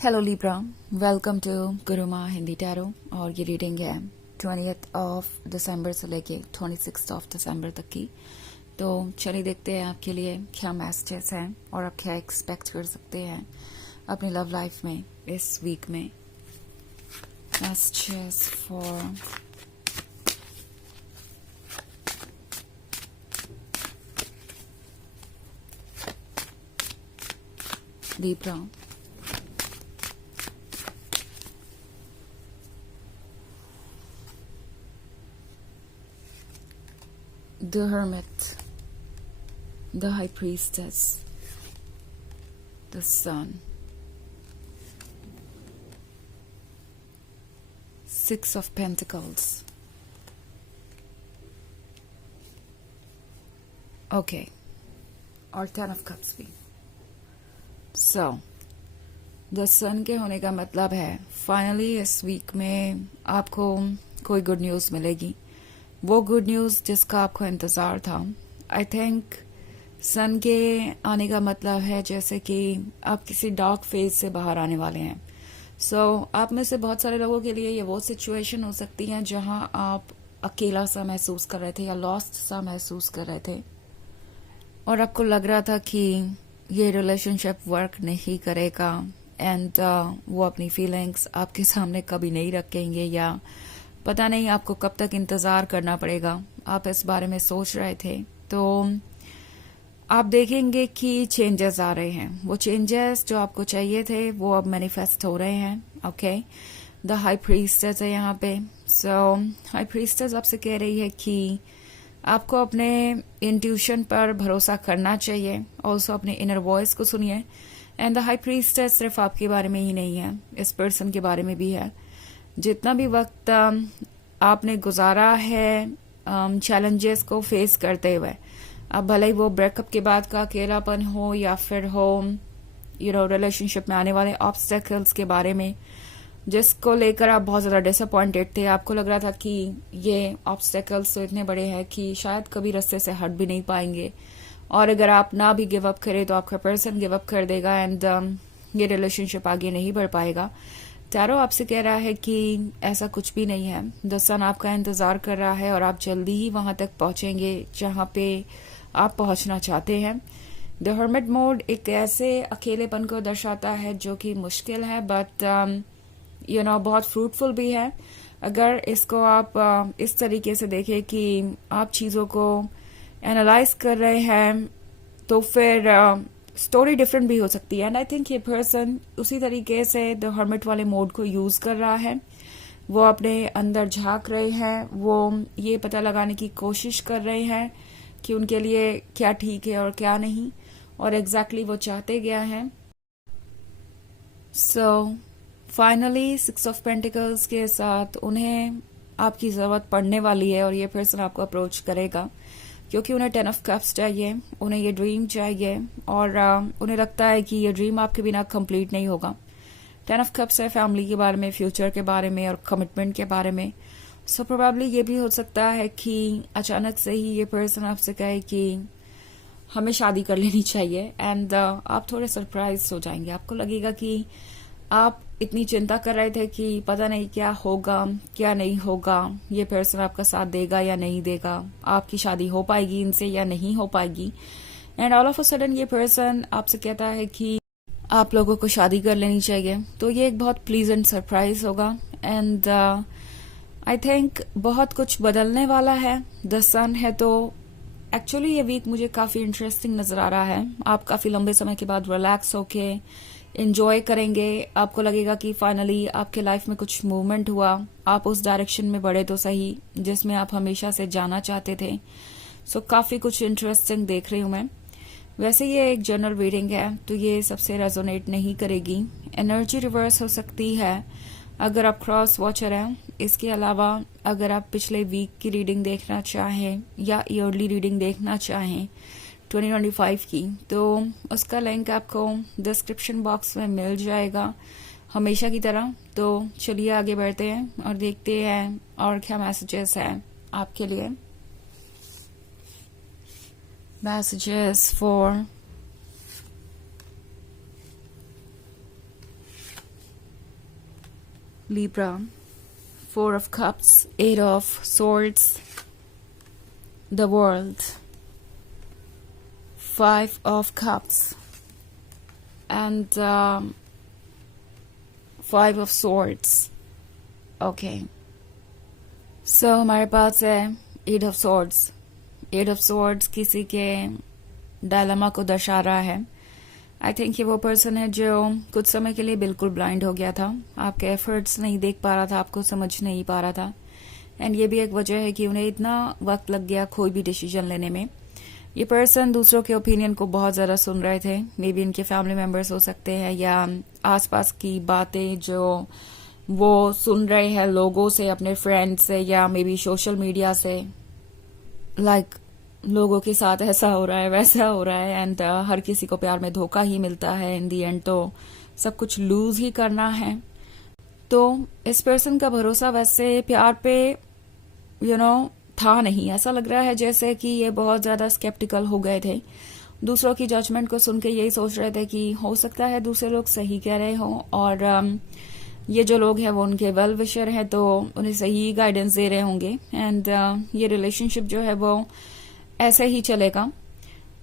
Hello Libra, welcome to Guruma Hindi tarot. और ये reading है 20th ऑफ दिसंबर से लेके 26th ऑफ दिसंबर तक की। तो चलिए देखते हैं आपके लिए क्या मैसेजेस हैं और आप क्या एक्सपेक्ट कर सकते हैं अपनी लव लाइफ में इस वीक में। Messages for Libra. The Hermit, the High Priestess, the Sun, Six of Pentacles. Okay, और Ten of Cups भी। So, the Sun के होने का मतलब है फाइनली इस वीक में आपको कोई गुड न्यूज़ मिलेगी, वो गुड न्यूज़ जिसका आपको इंतज़ार था। आई थिंक सन के आने का मतलब है जैसे कि आप किसी डार्क फेज से बाहर आने वाले हैं। आप में से बहुत सारे लोगों के लिए ये वो सिचुएशन हो सकती है जहां आप अकेला सा महसूस कर रहे थे या लॉस्ट सा महसूस कर रहे थे और आपको लग रहा था कि ये रिलेशनशिप वर्क नहीं करेगा एंड वो अपनी फीलिंग्स आपके सामने कभी नहीं रखेंगे या पता नहीं आपको कब तक इंतज़ार करना पड़ेगा। आप इस बारे में सोच रहे थे तो आप देखेंगे कि चेंजेस आ रहे हैं। वो चेंजेस जो आपको चाहिए थे वो अब मैनिफेस्ट हो रहे हैं। ओके, द हाई प्रीस्टेस है यहाँ पे। हाई प्रीस्टेस आपसे कह रही है कि आपको अपने इंट्यूशन पर भरोसा करना चाहिए, ऑल्सो अपने इनर वॉइस को सुनिए। एंड द हाई प्रीस्टेस सिर्फ आपके बारे में ही नहीं है, इस पर्सन के बारे में भी है। जितना भी वक्त आपने गुजारा है चैलेंजेस को फेस करते हुए, अब भले ही वो ब्रेकअप के बाद का अकेलापन हो या फिर हो रिलेशनशिप में आने वाले ऑब्स्टेकल्स के बारे में जिसको लेकर आप बहुत ज़्यादा डिसअपॉइंटेड थे। आपको लग रहा था कि ये ऑब्स्टेकल्स तो इतने बड़े हैं कि शायद कभी रास्ते से हट भी नहीं पाएंगे और अगर आप ना भी गिव अप करें तो आपका पर्सन गिव अप कर देगा एंड ये रिलेशनशिप आगे नहीं बढ़ पाएगा। टैरो आपसे कह रहा है कि ऐसा कुछ भी नहीं है। द सन आपका इंतजार कर रहा है और आप जल्दी ही वहां तक पहुंचेंगे जहां पे आप पहुंचना चाहते हैं। द हर्मिट मोड एक ऐसे अकेलेपन को दर्शाता है जो कि मुश्किल है बट बहुत फ्रूटफुल भी है। अगर इसको आप इस तरीके से देखें कि आप चीज़ों को एनालाइज कर रहे हैं तो फिर स्टोरी डिफरेंट भी हो सकती है। एंड आई थिंक ये पर्सन उसी तरीके से द हर्मिट वाले मोड को यूज कर रहा है। वो अपने अंदर झांक रहे हैं, वो ये पता लगाने की कोशिश कर रहे हैं कि उनके लिए क्या ठीक है और क्या नहीं और एग्जैक्टली वो चाहते क्या हैं। फाइनली सिक्स ऑफ पेंटिकल्स के साथ उन्हें आपकी जरूरत पड़ने वाली है और ये पर्सन आपको अप्रोच करेगा क्योंकि उन्हें 10 ऑफ कप्स चाहिए, उन्हें ये ड्रीम चाहिए और उन्हें लगता है कि ये ड्रीम आपके बिना कंप्लीट नहीं होगा। 10 ऑफ कप्स है फैमिली के बारे में, फ्यूचर के बारे में और कमिटमेंट के बारे में। प्रोबेबली ये भी हो सकता है कि अचानक से ही ये पर्सन आपसे कहे कि हमें शादी कर लेनी चाहिए एंड आप थोड़े सरप्राइज हो जाएंगे। आपको लगेगा कि आप इतनी चिंता कर रहे थे कि पता नहीं क्या होगा क्या नहीं होगा, ये पर्सन आपका साथ देगा या नहीं देगा, आपकी शादी हो पाएगी इनसे या नहीं हो पाएगी। And all of a sudden ये पर्सन आपसे कहता है कि आप लोगों को शादी कर लेनी चाहिए। तो ये एक बहुत प्लीजेंट सरप्राइज होगा एंड आई थिंक बहुत कुछ बदलने वाला है। द सन है तो एक्चुअली ये वीक मुझे काफी इंटरेस्टिंग नजर आ रहा है। आप काफी लंबे समय के बाद रिलैक्स होके एंजॉय करेंगे। आपको लगेगा कि फाइनली आपके लाइफ में कुछ मूवमेंट हुआ, आप उस डायरेक्शन में बढ़े तो सही जिसमें आप हमेशा से जाना चाहते थे। काफी कुछ इंटरेस्टिंग देख रही हूं मैं। वैसे ये एक जनरल रीडिंग है तो ये सबसे रेजोनेट नहीं करेगी। एनर्जी रिवर्स हो सकती है अगर आप क्रॉस वॉचर हैं। इसके अलावा अगर आप पिछले वीक की रीडिंग देखना चाहें या ईयरली रीडिंग देखना चाहें 2025 की तो उसका लिंक आपको डिस्क्रिप्शन बॉक्स में मिल जाएगा हमेशा की तरह। तो चलिए आगे बढ़ते हैं और देखते हैं और क्या मैसेजेस हैं आपके लिए। Messages for Libra, 4 of Cups, 8 of Swords, the World, 5 of Cups, and 5 of Swords. Okay. So हमारे पास है 8 of Swords. 8 of Swords किसी के डायलेमा को दर्शा रहा है. आई थिंक ये वो पर्सन है जो कुछ समय के लिए बिल्कुल ब्लाइंड हो गया था. आपके एफर्ट्स नहीं देख पा रहा था, आपको समझ नहीं पा रहा था. एंड ये भी एक वजह है कि उन्हें इतना वक्त लग गया कोई भी डिसीजन लेने में. ये पर्सन दूसरों के ओपिनियन को बहुत ज़्यादा सुन रहे थे. मे बी इनके फैमिली मेम्बर्स हो सकते हैं या आसपास की बातें जो वो सुन रहे हैं लोगों से, अपने फ्रेंड्स से या मे बी सोशल मीडिया से. लाइक लोगों के साथ ऐसा हो रहा है, वैसा हो रहा है, एंड हर किसी को प्यार में धोखा ही मिलता है. इन दी एंड तो सब कुछ लूज ही करना है. तो इस पर्सन का भरोसा वैसे प्यार पे था नहीं. ऐसा लग रहा है जैसे कि ये बहुत ज्यादा स्केप्टिकल हो गए थे. दूसरों की जजमेंट को सुन के यही सोच रहे थे कि हो सकता है दूसरे लोग सही कह रहे हो और ये जो लोग हैं वो उनके वेल विशर हैं तो उन्हें सही गाइडेंस दे रहे होंगे. एंड ये रिलेशनशिप जो है वो ऐसे ही चलेगा.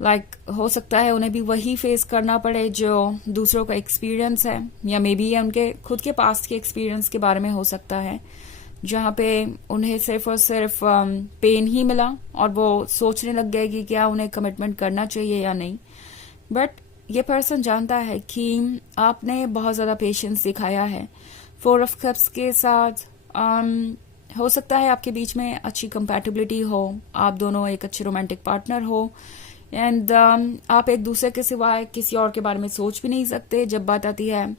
लाइक हो सकता है उन्हें भी वही फेस करना पड़े जो दूसरों का एक्सपीरियंस है, या मे बी ये उनके खुद के पास्ट के एक्सपीरियंस के बारे में हो सकता है जहाँ पे उन्हें सिर्फ और सिर्फ पेन ही मिला और वो सोचने लग गए कि क्या उन्हें कमिटमेंट करना चाहिए या नहीं. बट ये पर्सन जानता है कि आपने बहुत ज्यादा पेशेंस दिखाया है. 4 ऑफ कप्स के साथ हो सकता है आपके बीच में अच्छी कंपैटिबिलिटी हो, आप दोनों एक अच्छे रोमांटिक पार्टनर हो, एंड आप एक दूसरे के सिवाय किसी और के बारे में सोच भी नहीं सकते जब बात आती है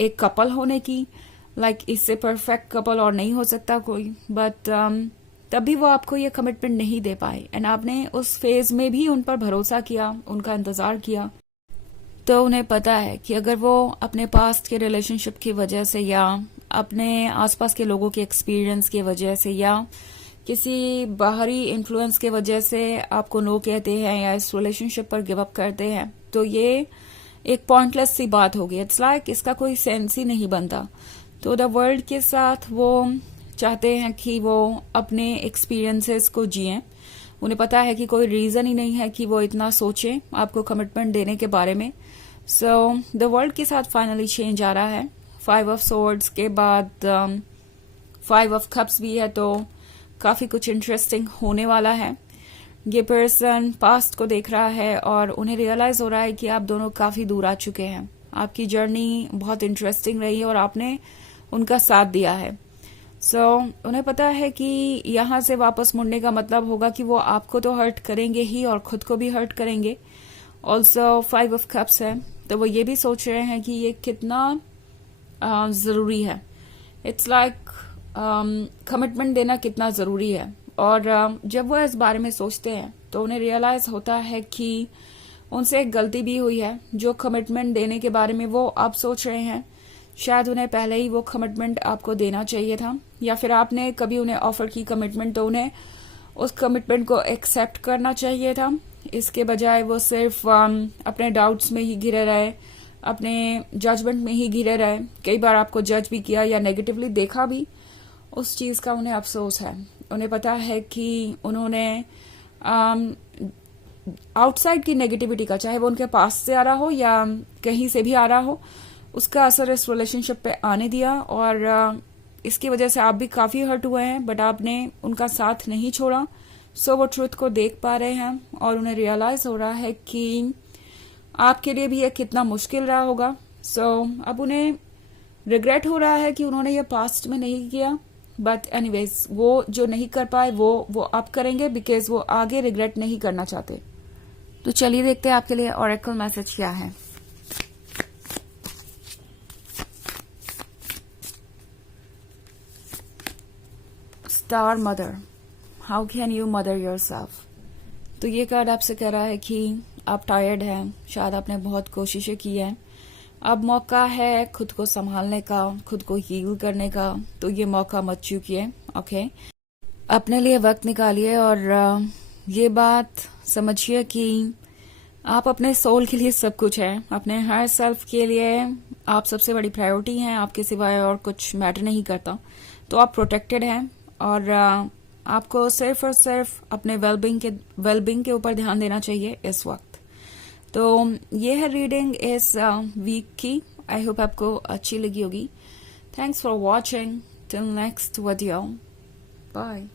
एक कपल होने की. लाइक इससे परफेक्ट कपल और नहीं हो सकता कोई. बट तभी वो आपको ये कमिटमेंट नहीं दे पाए एंड आपने उस फेज में भी उन पर भरोसा किया, उनका इंतजार किया. तो उन्हें पता है कि अगर वो अपने पास्ट के रिलेशनशिप की वजह से या अपने आसपास के लोगों के एक्सपीरियंस की वजह से या किसी बाहरी इन्फ्लुएंस के वजह से आपको नो कहते हैं या इस रिलेशनशिप पर गिव अप करते हैं तो ये एक पॉइंटलेस सी बात होगी. इट्स लाइक इसका कोई सेंस ही नहीं बनता. तो द वर्ल्ड के साथ वो चाहते हैं कि वो अपने एक्सपीरियंसेस को जिएं. उन्हें पता है कि कोई रीजन ही नहीं है कि वो इतना सोचे आपको कमिटमेंट देने के बारे में. सो द वर्ल्ड के साथ फाइनली चेंज आ रहा है. 5 ऑफ सोर्ड्स के बाद 5 ऑफ कप्स भी है तो काफी कुछ इंटरेस्टिंग होने वाला है. ये पर्सन पास्ट को देख रहा है और उन्हें रियलाइज हो रहा है कि आप दोनों काफी दूर आ चुके हैं. आपकी जर्नी बहुत इंटरेस्टिंग रही है और आपने उनका साथ दिया है. सो उन्हें पता है कि यहाँ से वापस मुड़ने का मतलब होगा कि वो आपको तो हर्ट करेंगे ही और खुद को भी हर्ट करेंगे. ऑल्सो 5 ऑफ कप्स है तो वो ये भी सोच रहे हैं कि ये कितना जरूरी है. इट्स लाइक कमिटमेंट देना कितना जरूरी है. और जब वो इस बारे में सोचते हैं तो उन्हें रियलाइज होता है कि उनसे एक गलती भी हुई है. जो कमिटमेंट देने के बारे में वो आप सोच रहे हैं शायद उन्हें पहले ही वो कमिटमेंट आपको देना चाहिए था, या फिर आपने कभी उन्हें ऑफर की कमिटमेंट तो उन्हें उस कमिटमेंट को एक्सेप्ट करना चाहिए था. इसके बजाय वो सिर्फ अपने डाउट्स में ही घिरे रहे, अपने जजमेंट में ही घिरे रहे. कई बार आपको जज भी किया या नेगेटिवली देखा भी. उस चीज का उन्हें अफसोस है. उन्हें पता है कि उन्होंने आउटसाइड की नेगेटिविटी का, चाहे वो उनके पास से आ रहा हो या कहीं से भी आ रहा हो, उसका असर इस रिलेशनशिप पे आने दिया और इसकी वजह से आप भी काफी हर्ट हुए हैं. बट आपने उनका साथ नहीं छोड़ा. सो वो ट्रुथ को देख पा रहे हैं और उन्हें रियलाइज हो रहा है कि आपके लिए भी ये कितना मुश्किल रहा होगा. सो अब उन्हें रिग्रेट हो रहा है कि उन्होंने ये पास्ट में नहीं किया. बट एनीवेज वो जो नहीं कर पाए वो अब करेंगे बिकॉज वो आगे रिग्रेट नहीं करना चाहते. तो चलिए देखते हैं आपके लिए ऑरेकल मैसेज क्या है. Star mother, how can you mother yourself. तो ये कार्ड आपसे कह रहा है कि आप टायर्ड हैं, शायद आपने बहुत कोशिशें की हैं, अब मौका है खुद को संभालने का, खुद को हील करने का. तो ये मौका मत चूकिए. ओके, अपने लिए वक्त निकालिए और ये बात समझिए कि आप अपने सोल के लिए सब कुछ है, अपने हर सेल्फ के लिए आप सबसे बड़ी प्रायोरिटी हैं, आपके सिवाय और कुछ मैटर नहीं करता। तो आप प्रोटेक्टेड हैं और आपको सिर्फ और सिर्फ अपने वेलबींग के ऊपर ध्यान देना चाहिए इस वक्त। तो ये है रीडिंग इस वीक की। आई होप आपको अच्छी लगी होगी। Thanks for watching. Till next video, bye.